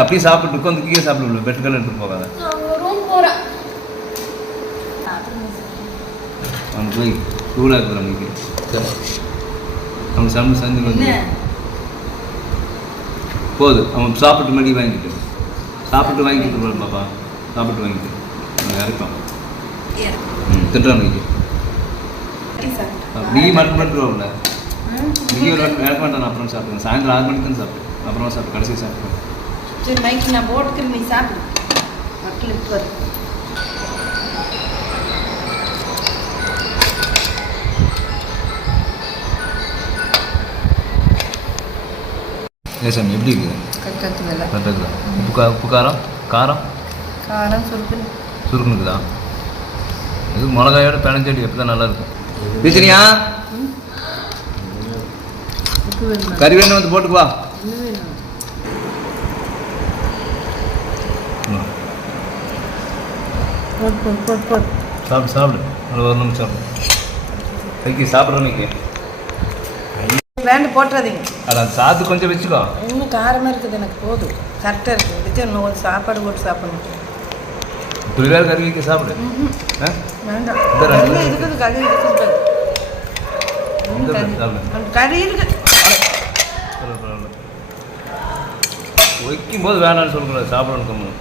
அப்படியே சாப்பிட்டு உட்காந்து கீழே சாப்பிட பெட்டுக்கெல்லாம் எடுத்துட்டு போகாத. அவன் போய் சூடாக இருக்கிற நமக்கு அவன் சமைச்சு செஞ்சு வந்து போகுது. அவன் சாப்பிட்டு மணி வாங்கிட்டு போகிறான் பாப்பா. சாப்பிட்டு வாங்கிட்டு அவன் இறப்பான். திட்டுறான் இன்னைக்கு. நீ மட்டும் பண்ணிட்டுருவோம்ல. நீ ஒரு இறக்க மாட்டான். அப்புறம் சாப்பிடுவேன். சாயந்தரம் 6 மணிக்கு தான் சாப்பிட்டேன். அப்புறமா சாப்பிட்டு கடைசி சாப்பிடுவேன். சரி மைக்கு நான் போட்டுக்கிறேன். நீ சாப்பிடு. மக்கள் எடுத்து வர சாமி எப்படி இருக்குது? கரெக்டாக உப்பு காரம் சுருக்குனுக்குதா? இது மிளகாயோட பிணைஞ்சடி எப்படி தான் நல்லாயிருக்கும். பேசுனியா? கறி வேணும் வந்து போட்டுக்குவா. சாப்பிடு ஒரு நிமிஷம் சாப்பிடு. சாப்பிட்றோம். வேண்டு போட்டுறாதீங்க. அதான் சாத்து கொஞ்சம் வச்சுக்கோ. இன்னும் காரமாக இருக்குது. எனக்கு போதும். கரெக்டாக இருக்குது. வச்சு இன்னும் சாப்பாடு போட்டு சாப்பிடணும். இப்படி வேறு கறி வைக்க சாப்பிடு. வேண்டாம். இருக்குது கறி இருக்குது. கறி இருக்கு. வைக்கும் போது வேணான்னு சொல்லக்கூடாது. சாப்பிடணும்.